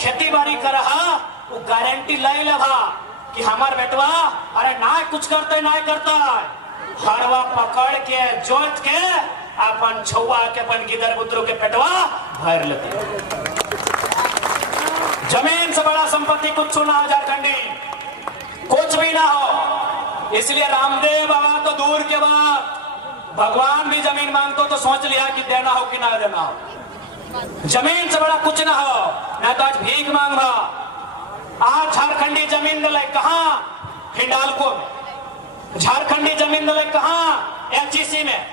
खेती बाड़ी कर वो गारंटी ले लभा कि हमार बेटवा अरे ना कुछ करते ना करता हरवा पकड़ के जोत के अपन छुआ के अपन गिदर बुतरू के पेटवा भर लेते। जमीन से बड़ा संपत्ति कुछ ना हो झारखंडी, कुछ भी ना हो। इसलिए रामदेव बाबा तो दूर के बाद भगवान भी जमीन मांगतो तो सोच लिया कि देना हो कि ना देना हो। जमीन से बड़ा कुछ ना हो, ना तो आज भीख मांगा। आज झारखंडी जमीन दले कहां? हिंडालको में। झारखंडी जमीन दले कहां? एचईसी में।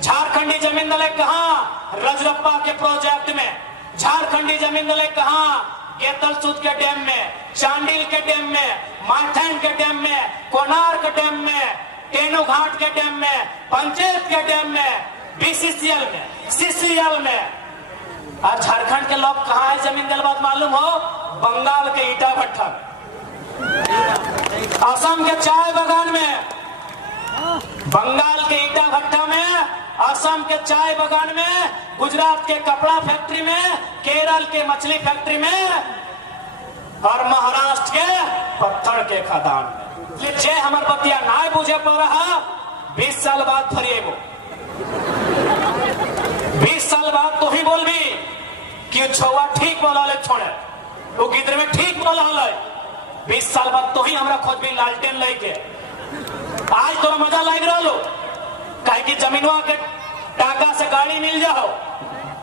झारखंडी जमीन दले कहां? रजरप्पा के प्रोजेक्ट में। झारखंडी जमीन दले कहां? केतलसुद के डैम में, चांडिल के डैम में, माथैन के डैम में, कोनार के डैम में, टेनू घाट के डैम में, पंचायत के डैम में, बीसीसीएल में, सीसीएल में। और झारखंड के लोग कहां है जमीन दल बात मालूम हो? बंगाल के ईटा भट्टा में, असम के चाय बागान में, बंगाल के ईटा भट्टा में, असम के चाय बागान में, गुजरात के कपड़ा फैक्ट्री में, केरल के मछली फैक्ट्री में और महाराष्ट्र के पत्थर के खदान में। जे हमार बतिया ना बुझे पड़ रहा 20 साल बाद फिर एगो 20 साल बाद तो ही बोल भी कि छुआ ठीक बोला ले छोड़े वो गिद्र में ठीक बोला ले। 20 साल बाद तो ही हमरा खुद भी लालटेन लेके आज तोरा मजा लग रहा लो कहे कि जमीनवा के टाका से गाड़ी मिल जाओ,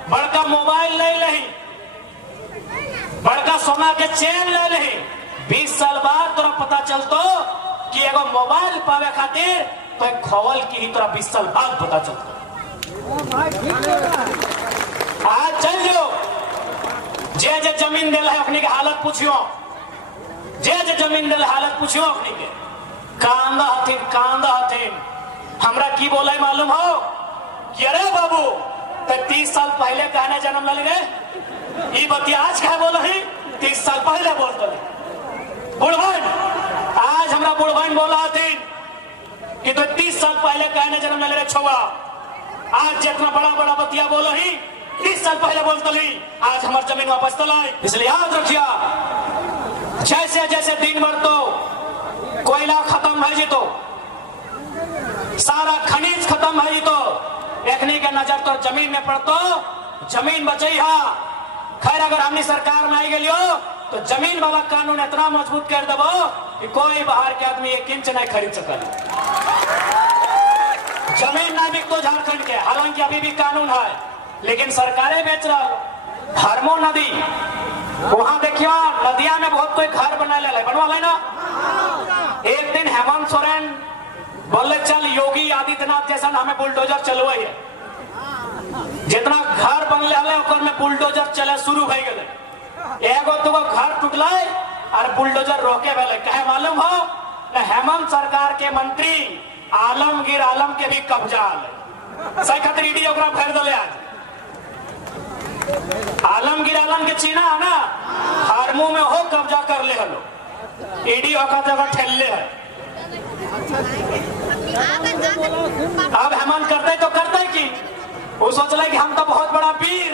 बड़का मोबाइल ले लही, बड़का सोना के चेन ले लही। 20 साल बाद तोरा पता चलतो कि एगो मोबाइल पावे खातिर तो एक खोवल की ही तोरा 20 साल बाद पता चलतो। आज चल जो जे जमीन दिल है अपनी के हालत पूछियो, जे जमीन दिल हालत पूछियो अपनी के कांदा हथिन। हमरा की बोले मालूम हो कि अरे बाबू तो 30 साल पहले कहने जन्म ले रे ये बतिया आज क्या बोल रही 30 साल पहले बोल दो बुढ़वन। आज हमरा बुढ़वन बोला हथिन कि तो 30 साल पहले कहने जन्म ले रे छुआ। आज जितना बड़ा बड़ा बतिया बोल रही 30 साल पहले बोल दली आज हमार जमीन वापस तलाई। इसलिए याद रखिया जैसे जैसे दिन भर तो कोयला खत्म है जी तो सारा खनिज खत्म है जी तो देखने के नजर तो जमीन में पड़तो जमीन बचई हा। खैर अगर हमने सरकार में आई गई हो तो जमीन बाबा कानून इतना मजबूत कर देबो कि कोई बाहर के आदमी 1 इंच नहीं खरीद सकल। जमीन नहीं बिकतो झारखंड के, हालांकि अभी भी कानून है लेकिन सरकारें बेच रहा। हरमो नदी वहां देखियो नदिया में बहुत कोई घर बना ले बनवा ले ना। एक दिन हेमंत सोरेन बोले चल योगी आदित्यनाथ जैसा हमें बुलडोजर चलवा है, जितना घर बनले हले ओकर में बुलडोजर चले शुरू हो गए। एगो तो घर टूटल और बुलडोजर रोके वाले कहे मालूम हो हेमंत सरकार के मंत्री आलमगीर आलम के भी कब्जा आले सही खातिर ईडी ओकरा भर दले। आज आलमगीर आलम के चीना है ना हारमू में हो कब्जा कर ले हलो ईडी ओका जगह ठेलले है। अब हेमंत करते तो करते कि वो सोचले कि हम तो बहुत बड़ा वीर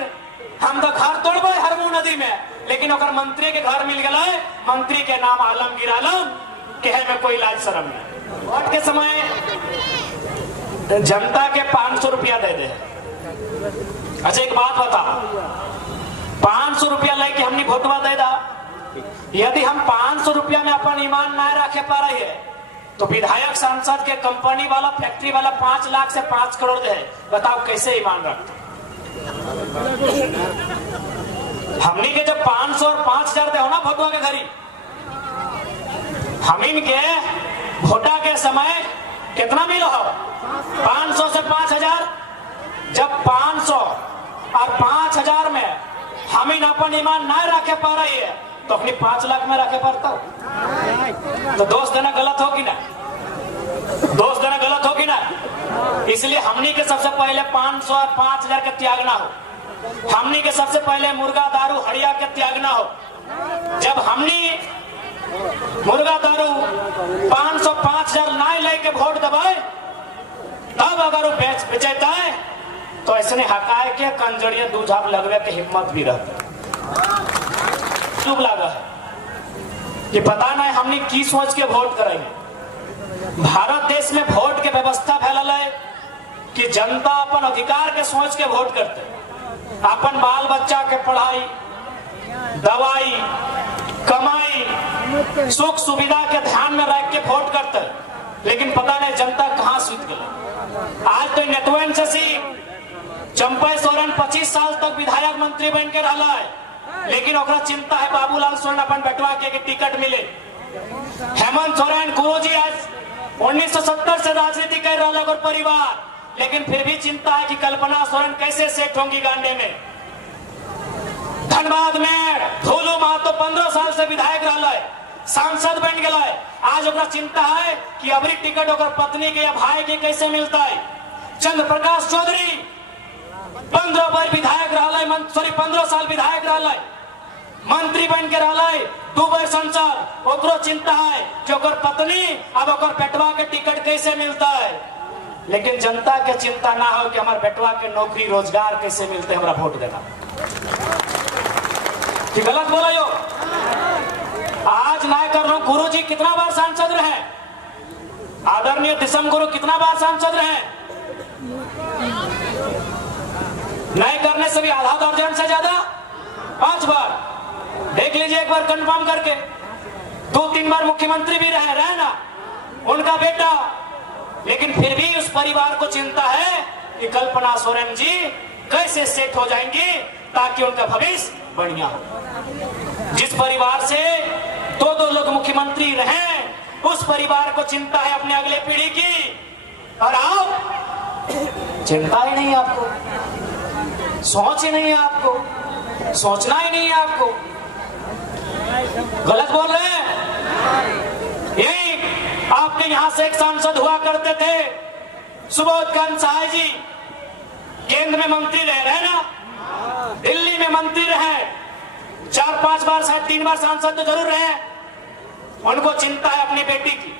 हम तो घर तोड़बे हरमू नदी में, लेकिन ओकर मंत्री के घर मिल गए। मंत्री के नाम आलमगीर आलम कहे में कोई लाज शर्म नहीं। वोट के समय जनता के 500 रुपया दे दे। अच्छा एक बात बता 500 रुपया लेके हमने वोटवा दे दा, यदि हम 500 रुपया में अपन ईमान ना रखे पा रही है तो विधायक सांसद के कंपनी वाला फैक्ट्री वाला 5 लाख से 5 करोड़ दे। बताओ कैसे ईमान रखते। हमनी के जब 500 और 5000 दे हो ना भोटवा के घरी, हम इनके भोटा के समय कितना मिलो हो 500 से 5000। जब 500 और 5000 में हम इन अपन ईमान ना रखे पा रही है तो अपनी 5 लाख में रखे पड़ता हो तो दोस्त देना गलत होगी ना, दोस्त देना गलत होगी ना। इसलिए हमनी के सबसे पहले 500 और 5000 के त्यागना हो। हमनी के सबसे पहले मुर्गा दारू हड़िया के त्यागना हो। जब हमनी मुर्गा दारू 500 5000 ना लेके वोट दबाए तब अगर वो बेचता है तो ऐसे हकाए के कंजड़िया दूझाप लगवे के हिम्मत भी रहता। ताज्जुब लगा है कि पता नहीं हमने की सोच के वोट करेंगे। भारत देश में वोट के व्यवस्था फैलल है कि जनता अपन अधिकार के सोच के वोट करते, अपन बाल बच्चा के पढ़ाई, दवाई, कमाई, सुख सुविधा के ध्यान में रख के वोट करते, लेकिन पता नहीं जनता कहां सूत गई। आज तो नेतवन से चंपई सोरेन 25 साल तक विधायक मंत्री बन के रहा है, लेकिन ओकरा चिंता है बाबूलाल सोरेन अपन बेटवा के टिकट मिले। हेमंत सोरेन गुरुजी आज 1970 से राजनीति कर रहा और परिवार, लेकिन फिर भी चिंता है कि कल्पना सोरेन कैसे सेट होंगी गांडे में। धनबाद में धोलू महतो 15 साल से विधायक रहा है, सांसद बन गया है। आज ओकरा चिंता है कि अबरी टिकट ओकर पत्नी के या भाई के कैसे मिलता है। चंद्र प्रकाश चौधरी 15 बार विधायक रहा है, सॉरी 15 साल विधायक रहा है, मंत्री बन के रहा है, 2 बार सांसद। ओकरो चिंता है कि ओकर पत्नी अब ओकर बेटवा के टिकट कैसे मिलता है। लेकिन जनता के चिंता ना हो कि हमारे बेटवा के नौकरी रोजगार कैसे मिलते, हमारा वोट देना। कि गलत बोला यो? आज ना कर लो, गुरु जी कितना बार सांसद रहे, आदरणीय दिसम गुरु कितना बार सांसद रहे, नहीं करने से भी आधा दर्जन से ज्यादा 5 बार। देख लीजिए एक बार कंफर्म करके, 2-3 बार मुख्यमंत्री भी रहे ना उनका बेटा। लेकिन फिर भी उस परिवार को चिंता है कि कल्पना सोरेन जी कैसे सेट हो जाएंगी ताकि उनका भविष्य बढ़िया हो। जिस परिवार से 2-2 लोग मुख्यमंत्री रहे, उस परिवार को चिंता है अपने अगले पीढ़ी की, और आप चिंता ही नहीं है, आपको सोच ही नहीं है, आपको सोचना ही नहीं है। आपको गलत बोल रहे हैं। यही आपके यहां से एक सांसद हुआ करते थे सुबोध कांत सहाय जी, केंद्र में मंत्री रहे ना, दिल्ली में मंत्री रहे, 4-5 बार शायद 3 बार सांसद तो जरूर रहे। उनको चिंता है अपनी बेटी की,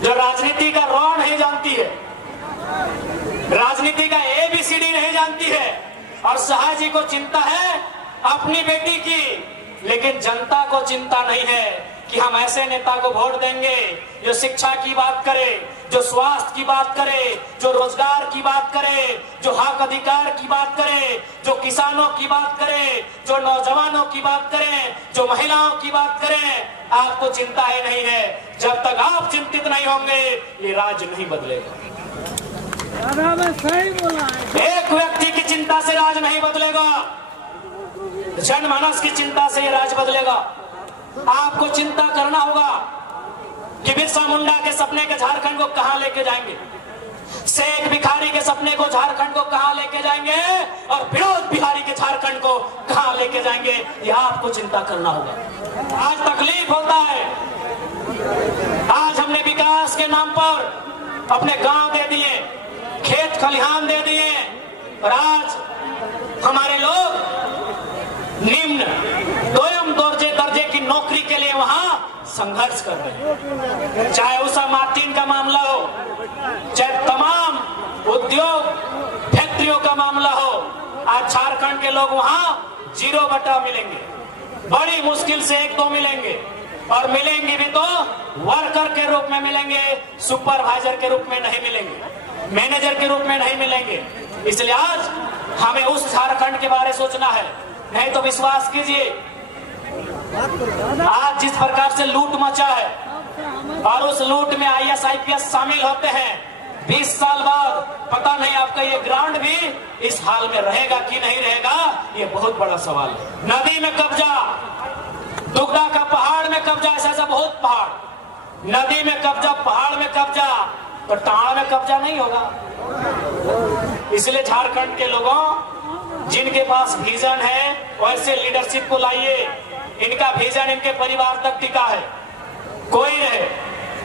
जो राजनीति का रॉ नहीं जानती है, राजनीति का ABCD नहीं जानती है, और सहाय जी को चिंता है अपनी बेटी की। लेकिन जनता को चिंता नहीं है कि हम ऐसे नेता को वोट देंगे जो शिक्षा की बात करे, जो स्वास्थ्य की बात करे, जो रोजगार की बात करे, जो हक अधिकार की बात करे, जो किसानों की बात करे, जो नौजवानों की बात करे, जो महिलाओं की बात करे। आपको चिंता ही नहीं है। जब तक आप चिंतित नहीं होंगे ये राज्य नहीं बदलेगा। सही बोला है। एक व्यक्ति की चिंता से राज नहीं बदलेगा, जनमानस की चिंता से ये राज बदलेगा। आपको चिंता करना होगा कि बिरसा मुंडा के सपने के झारखंड को कहां लेके जाएंगे, शेख भिखारी के सपने को झारखंड को कहां लेके जाएंगे, और विनोद बिहारी के झारखंड को कहां लेके जाएंगे, ये आपको चिंता करना होगा। आज तकलीफ होता है, आज हमने विकास के नाम पर अपने गांव दे दिए, खेत खलिहान दे दिए, और आज हमारे लोग निम्न दोयम दर्जे की नौकरी के लिए वहां संघर्ष कर रहे हैं। चाहे उषा मार्टिन का मामला हो, चाहे तमाम उद्योग फैक्ट्रियों का मामला हो, आज झारखंड के लोग वहां 0 बटा मिलेंगे, बड़ी मुश्किल से 1-2 मिलेंगे, और मिलेंगे भी तो वर्कर के रूप में मिलेंगे, सुपरवाइजर के रूप में नहीं मिलेंगे, मैनेजर के रूप में नहीं मिलेंगे। इसलिए आज हमें उस झारखंड के बारे में सोचना है। नहीं तो विश्वास कीजिए, आज जिस प्रकार से लूट मचा है, और उस लूट में IAS IPS शामिल होते हैं, 20 साल बाद पता नहीं आपका ये ग्राउंड भी इस हाल में रहेगा कि नहीं रहेगा, ये बहुत बड़ा सवाल है। नदी में कब्जा, दुगदा का पहाड़ में कब्जा, ऐसा बहुत पहाड़, नदी में कब्जा, पहाड़ में कब्जा, तो टाड़ में कब्जा नहीं होगा। इसलिए झारखंड के लोगों जिनके पास विजन है वैसे लीडरशिप को लाइए। इनका विजन इनके परिवार तक टिका है। कोई रहे,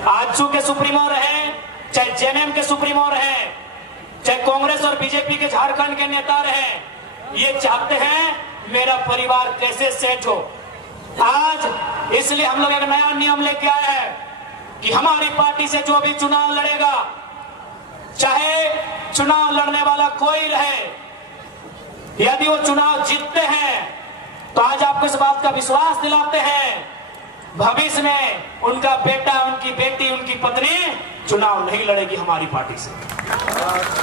आजसू के सुप्रीमो रहे, चाहे JNM के सुप्रीमो रहे, चाहे कांग्रेस और BJP के झारखंड के नेता रहे, ये चाहते हैं मेरा परिवार कैसे सेट हो। आज इसलिए हम लोग एक नया नियम लेके आए हैं कि हमारी पार्टी से जो भी चुनाव लड़ेगा, चाहे चुनाव लड़ने वाला कोई रहे, यदि वो चुनाव जीतते हैं तो आज आपको इस बात का विश्वास दिलाते हैं, भविष्य में उनका बेटा, उनकी बेटी, उनकी पत्नी चुनाव नहीं लड़ेगी हमारी पार्टी से।